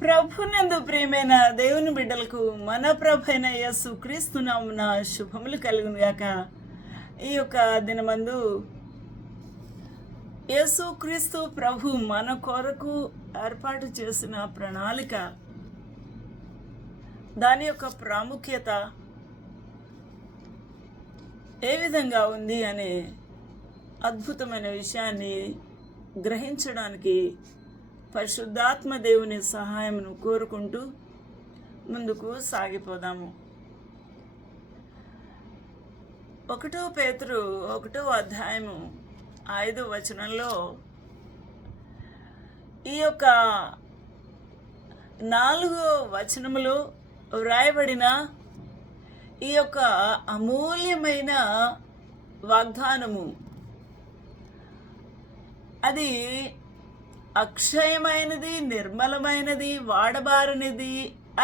ప్రభునందు ప్రియమైన దేవుని బిడ్డలకు మన ప్రభైన యేసు క్రీస్తు నామమున శుభములు కలుగును గాక. ఈ యొక్క దినమందు యేసు క్రీస్తు ప్రభు మన కొరకు ఏర్పాటు చేసిన ప్రణాళిక, దాని యొక్క ప్రాముఖ్యత ఏ విధంగా ఉంది అనే అద్భుతమైన విషయాన్ని గ్రహించడానికి పరిశుద్ధాత్మ దేవుని సహాయమును కోరుకుంటూ ముందుకు సాగిపోదాము. 1 పేతురు 1:5 ఈ యొక్క 4 వ్రాయబడిన ఈ యొక్క అమూల్యమైన వాగ్దానము, అది అక్షయమైనది, నిర్మలమైనది, వాడబారనిది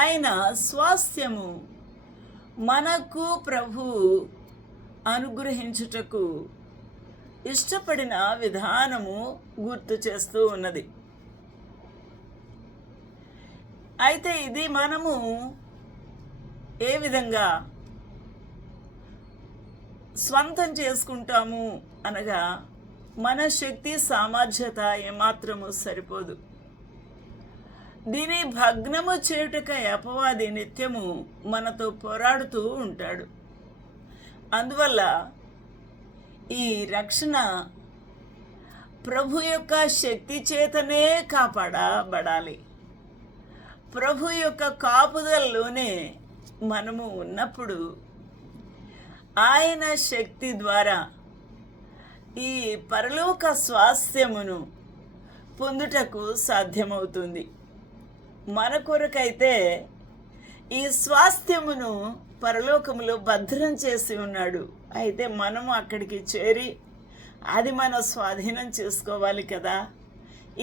అయిన స్వాస్థ్యము మనకు ప్రభు అనుగ్రహించుటకు ఇష్టపడిన విధానము గుర్తు చేస్తూ ఉన్నది. అయితే ఇది మనము ఏ విధంగా స్వంతం చేసుకుంటాము అనగా, మన శక్తి సామర్థ్యత ఏమాత్రము సరిపోదు. దీని భగ్నము చేయుటకై అపవాది నిత్యము మనతో పోరాడుతూ ఉంటాడు. అందువల్ల ఈ రక్షణ ప్రభు యొక్క శక్తి చేతనే కాపాడబడాలి. ప్రభు యొక్క కాపుదలలోనే మనము ఉన్నప్పుడు ఆయన శక్తి ద్వారా ఈ పరలోక స్వాస్థ్యమును పొందుటకు సాధ్యమవుతుంది. మన కొరకైతే ఈ స్వాస్థ్యమును పరలోకములో భద్రం చేసి ఉన్నాడు. అయితే మనము అక్కడికి చేరి అది మన స్వాధీనం చేసుకోవాలి కదా,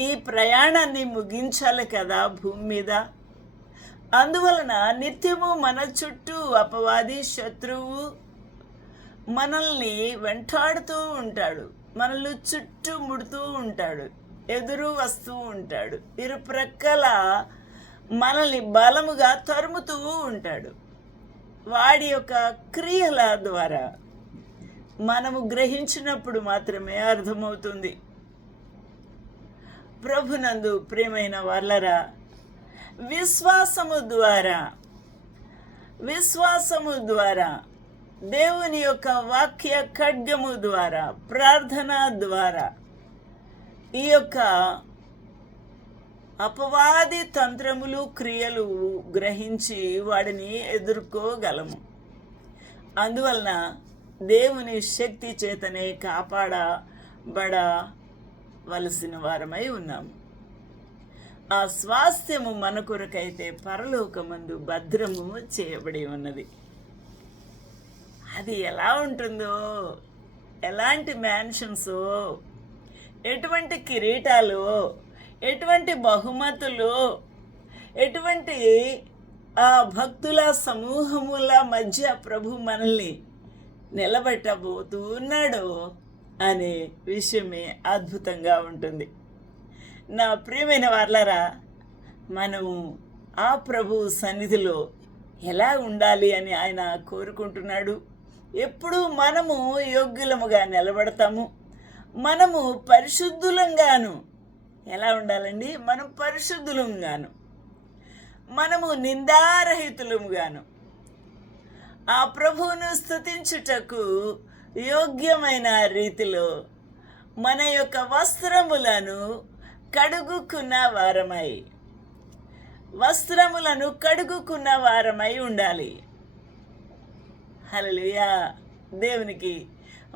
ఈ ప్రయాణాన్ని ముగించాలి కదా భూమి మీద. అందువలన నిత్యము మన చుట్టూ అపవాది శత్రువు మనల్ని వెంటాడుతూ ఉంటాడు, మనల్ని చుట్టూ ముడుతూ ఉంటాడు, ఎదురు వస్తూ ఉంటాడు, ఇరుప్రక్కల మనల్ని బలముగా తరుముతూ ఉంటాడు. వాడి యొక్క క్రియల ద్వారా మనము గ్రహించినప్పుడు మాత్రమే అర్థమవుతుంది. ప్రభునందు ప్రియమైన వాళ్ళరా, విశ్వాసము ద్వారా దేవుని యొక్క వాక్య ఖడ్గము ద్వారా, ప్రార్థన ద్వారా ఈ యొక్క అపవాది తంత్రములు క్రియలు గ్రహించి వాడిని ఎదుర్కోగలము. అందువలన దేవుని శక్తి చేతనే కాపాడబడవలసిన వారమై ఉన్నాము. ఆ స్వాస్థ్యము మన కొరకైతే పరలోకమందు భద్రము చేయబడి ఉన్నది. అది ఎలా ఉంటుందో, ఎలాంటి మ్యాన్షన్సో, ఎటువంటి కిరీటాలు, ఎటువంటి బహుమతులు, ఎటువంటి ఆ భక్తుల సమూహముల మధ్య ప్రభు మనల్ని నిలబెట్టబోతున్నాడో అనే విషయమే అద్భుతంగా ఉంటుంది. నా ప్రియమైన వాళ్ళరా, మనము ఆ ప్రభు సన్నిధిలో ఎలా ఉండాలి అని ఆయన కోరుకుంటున్నాడు. ఎప్పుడు మనము యోగ్యులముగా నిలబడతాము. మనము పరిశుద్ధులంగాను ఎలా ఉండాలండి? మనం పరిశుద్ధులంగాను, మనము నిందారహితులముగాను ఆ ప్రభువును స్తుతించుటకు యోగ్యమైన రీతిలో మన యొక్క వస్త్రములను కడుగుకున్న వారమై ఉండాలి. హల్లెలూయా! దేవునికి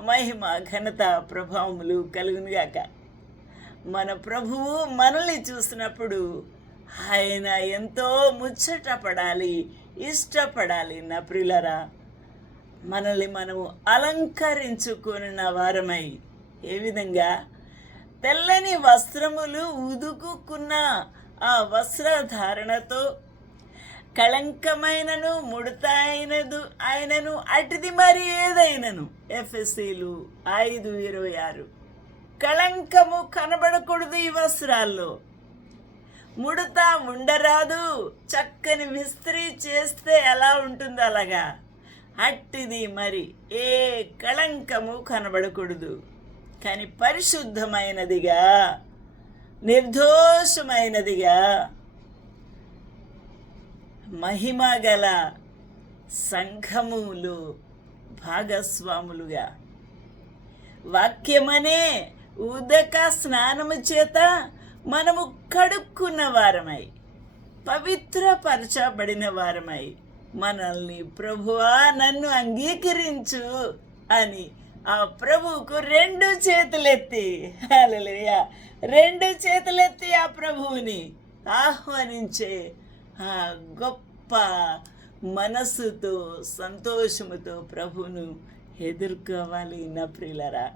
మహిమ, ఘనత, ప్రభావములు కలుగునుగాక. మన ప్రభువు మనల్ని చూసినప్పుడు ఆయన ఎంతో ముచ్చటపడాలి, ఇష్టపడాలి. నా ప్రియులరా, మనల్ని మనము అలంకరించుకున్న వారమై, ఏ విధంగా తెల్లని వస్త్రములు ఉదుకున్న ఆ వస్త్రధారణతో కళంకమైనను ముడతైనదు ఆయనను అటిది మరి ఏదైనను. ఎఫెసీలు 5:26. కళంకము కనబడకూడదు ఈ వస్త్రాల్లో. ముడత ఉండరాదు. చక్కని మిస్త్రీ చేస్తే ఎలా ఉంటుందో అలాగా అట్టిది మరి ఏ కళంకము కనబడకూడదు. కానీ పరిశుద్ధమైనదిగా, నిర్దోషమైనదిగా, మహిమ గల సంఘములు భాగస్వాములుగా, వాక్యమనే ఉదక స్నానము చేత మనము కడుక్కున్న వారమై, పవిత్రపరచబడిన వారమై, మనల్ని ప్రభువా నన్ను అంగీకరించు అని ఆ ప్రభువుకు 2 చేతులెత్తి, హల్లెలూయా, 2 చేతులెత్తి ఆ ప్రభువుని ఆహ్వానించే ఆ గొప్ప మనస్సుతో, సంతోషముతో ప్రభువును ఎదుర్కోవాలి నా ప్రియులరా.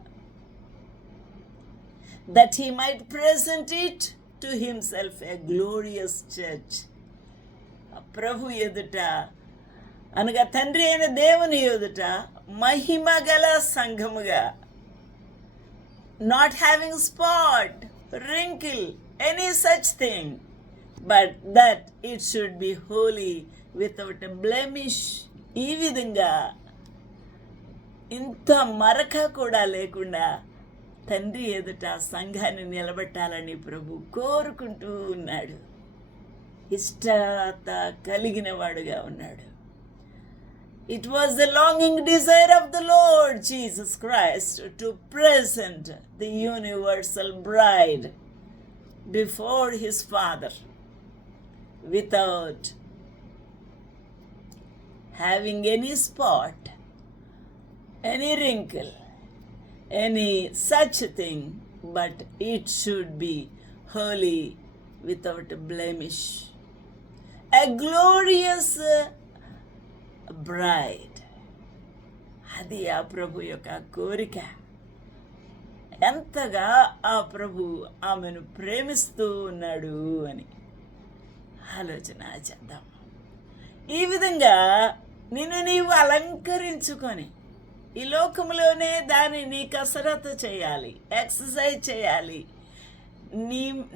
That he might present it to himself a glorious church. ప్రభు ఎదుట అనగా తండ్రి అయిన దేవుని ఎదుట మహిమ గల సంఘముగా, not having spot, wrinkle, any such thing, but that it should be holy without a blemish. ఈ విధంగా ఇంత మరక కూడా లేకుండా తండ్రి ఎదుట సంఘాన్ని నిలబెట్టాలని ప్రభు కోరుకుంటూ ఉన్నాడు. ఇష్టత కలిగిన వాడుగా ఉన్నాడు. It was the longing desire of the Lord Jesus Christ to present the universal bride before his Father without having any spot, any wrinkle, any such thing, but it should be holy without blemish. A glorious bride. అది ఆ ప్రభు యొక్క కోరిక. ఎంతగా ఆ ప్రభు ఆమెను ప్రేమిస్తూ ఉన్నాడు అని ఆలోచన చేద్దాం. ఈ విధంగా నిన్ను నీవు అలంకరించుకొని ఈ లోకంలోనే దానిని కసరత్తు చేయాలి, ఎక్సర్సైజ్ చేయాలి.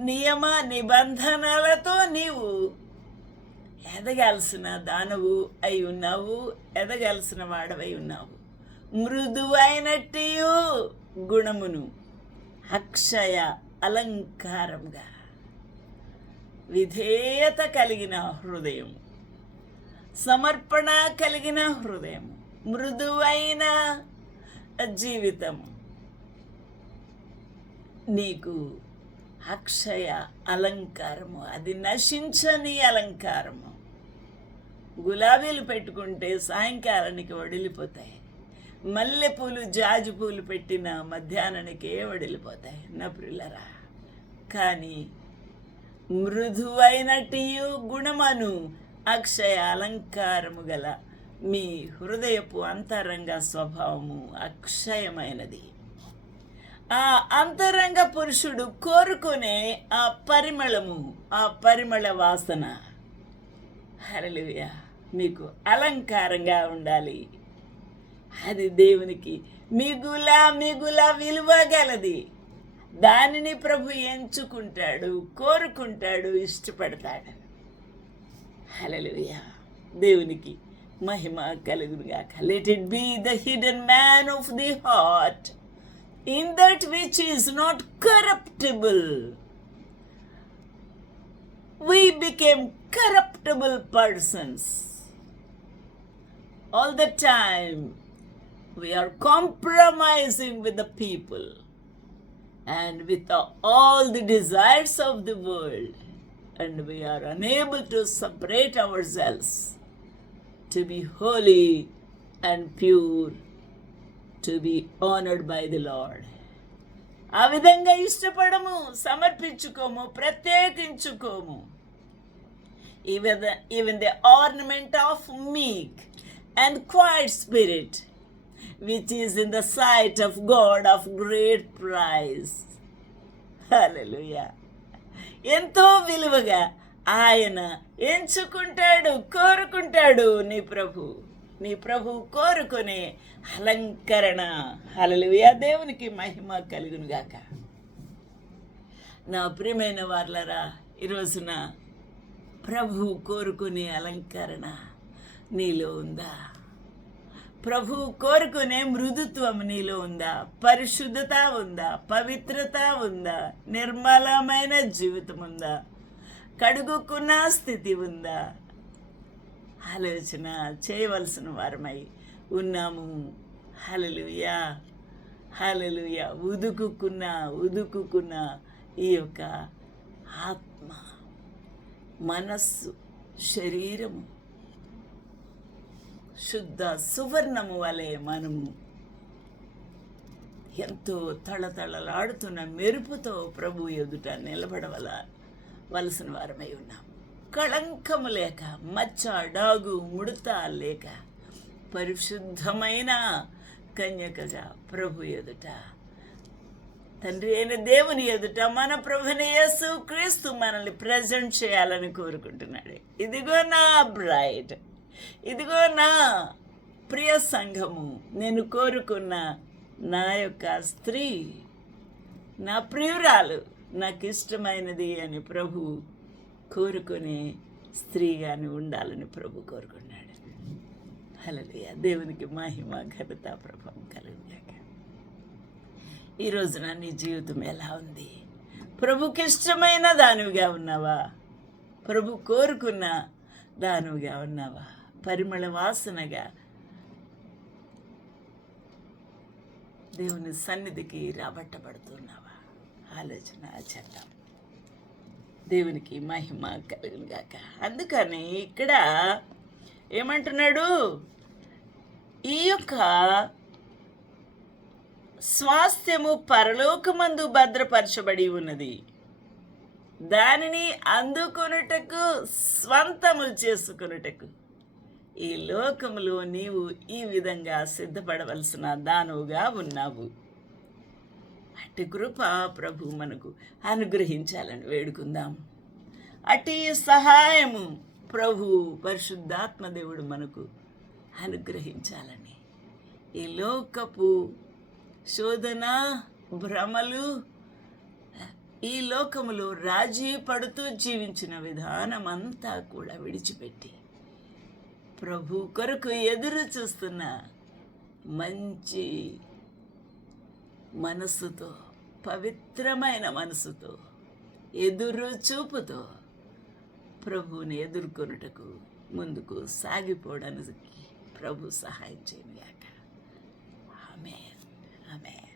నియమ నిబంధనలతో నీవు ఎదగాల్సిన దానవు అయి ఉన్నావు, ఎదగాల్సిన వాడవై ఉన్నావు. మృదువైనట్టు గుణమును, అక్షయ అలంకారంగా, విధేయత కలిగిన హృదయం, సమర్పణ కలిగిన హృదయం, మృదువైన జీవితము నీకు అక్షయ అలంకారము. అది నశించని అలంకారము. గులాబీలు పెట్టుకుంటే సాయంకాలానికి వడిలిపోతాయి. మల్లెపూలు, జాజి పూలు పెట్టిన మధ్యాహ్నానికే వడిలిపోతాయి నా ప్రియులరా. కానీ మృదువైనటి గుణమను అక్షయ అలంకారము గల మీ హృదయపు అంతరంగ స్వభావము అక్షయమైనది. ఆ అంతరంగ పురుషుడు కోరుకునే ఆ పరిమళము, ఆ పరిమళ వాసన, హల్లెలూయా, మీకు అలంకారంగా ఉండాలి. అది దేవునికి మిగుల విలువ గలది. దానిని ప్రభు ఎంచుకుంటాడు, కోరుకుంటాడు, ఇష్టపడతాడు. హల్లెలూయా, దేవునికి మహిమ కలుగునుగాక. Let it be the hidden man of the heart, in that which is not corruptible. We became corruptible persons. All the time we are compromising with the people and with all the desires of the world, and we are unable to separate ourselves to be holy and pure, to be honored by the Lord. ఆ విధంగా ఇష్టపడము, సమర్పించుకోము, ప్రత్యేకించుకోము. Even the ornament of meek and quiet spirit, which is in the sight of God of great price. Hallelujah. ఎంతో విలువగా ఆయన ఎంచుకుంటాడు, కోరుకుంటాడు నీ ప్రభు కోరుకునే అలంకరణ. హల్లెలూయా, దేవునికి మహిమ కలుగునుగాక. నా ప్రియమైన వారలారా, ఈరోజున ప్రభు కోరుకునే అలంకరణ నీలో ఉందా? ప్రభు కోరుకునే మృదుత్వం నీలో ఉందా? పరిశుద్ధత ఉందా? పవిత్రత ఉందా? నిర్మలమైన జీవితం ఉందా? కడుగుకున్న స్థితి ఉందా? ఆలోచన చేయవలసిన వారమై ఉన్నాము. హల్లెలూయా, హల్లెలూయా. ఉదుకుకున్న ఈ యొక్క ఆత్మ, మనస్సు, శరీరము శుద్ధ సువర్ణము వలె మనము ఎంతో తళతళలాడుతున్న మెరుపుతో ప్రభు ఎదుట నిలబడవలసిన వారమై ఉన్నాం. కళంకము లేక, మచ్చ, డాగు, ముడత లేక పరిశుద్ధమైన కన్యకగా ప్రభు ఎదుట, తండ్రి అయిన దేవుని ఎదుట మన ప్రభుని యేసు క్రీస్తు మనల్ని ప్రజెంట్ చేయాలని కోరుకుంటున్నాడు. ఇదిగో నా బ్రైడ్, ఇదిగో నా ప్రియ సంఘము, నేను కోరుకున్న నా యొక్క స్త్రీ, నా ప్రియురాలు, నాకు ఇష్టమైనది అని ప్రభు కోరుకునే స్త్రీగాని ఉండాలని ప్రభు కోరుకున్నాడు. హల్లెలూయా. దేవునికి మహిమ, ఘనత, ప్రభావం కలుగుగాక. ఈ రోజున నీ జీవితం ఎలా ఉంది? ప్రభుకి ఇష్టమైన దానివిగా ఉన్నావా? ప్రభు కోరుకున్న దానివిగా ఉన్నావా? పరిమళ వాసనగా దేవుని సన్నిధికి రాబట్టబడుతున్నావా? ఆలోచన చేద్దాం. దేవునికి మహిమ కలుగుగాక. అందుకని ఇక్కడ ఏమంటున్నాడు? ఈ యొక్క స్వాస్థ్యము పరలోకమందు భద్రపరచబడి ఉన్నది, దానిని అందుకొనుటకు, స్వంతము చేసుకొనుటకు ఈ లోకములో నీవు ఈ విధంగా సిద్ధపడవలసిన దానవుగా ఉన్నావు. అట్టి కృప ప్రభు మనకు అనుగ్రహించాలని వేడుకుందాం. అట్టి సహాయము ప్రభు పరిశుద్ధాత్మ దేవుడు మనకు అనుగ్రహించాలని, ఈ లోకపు శోధన, భ్రమలు, ఈ లోకములో రాజీ పడుతూ జీవించిన విధానం అంతా కూడా విడిచిపెట్టి ప్రభు కొరకు ఎదురు చూస్తున్న మంచి మనస్సుతో, పవిత్రమైన మనసుతో, ఎదురు చూపుతో ప్రభువుని ఎదుర్కొనుటకు ముందుకు సాగిపోవడానికి ప్రభు సహాయం చేయను గాక. ఆమేన్, ఆమేన్.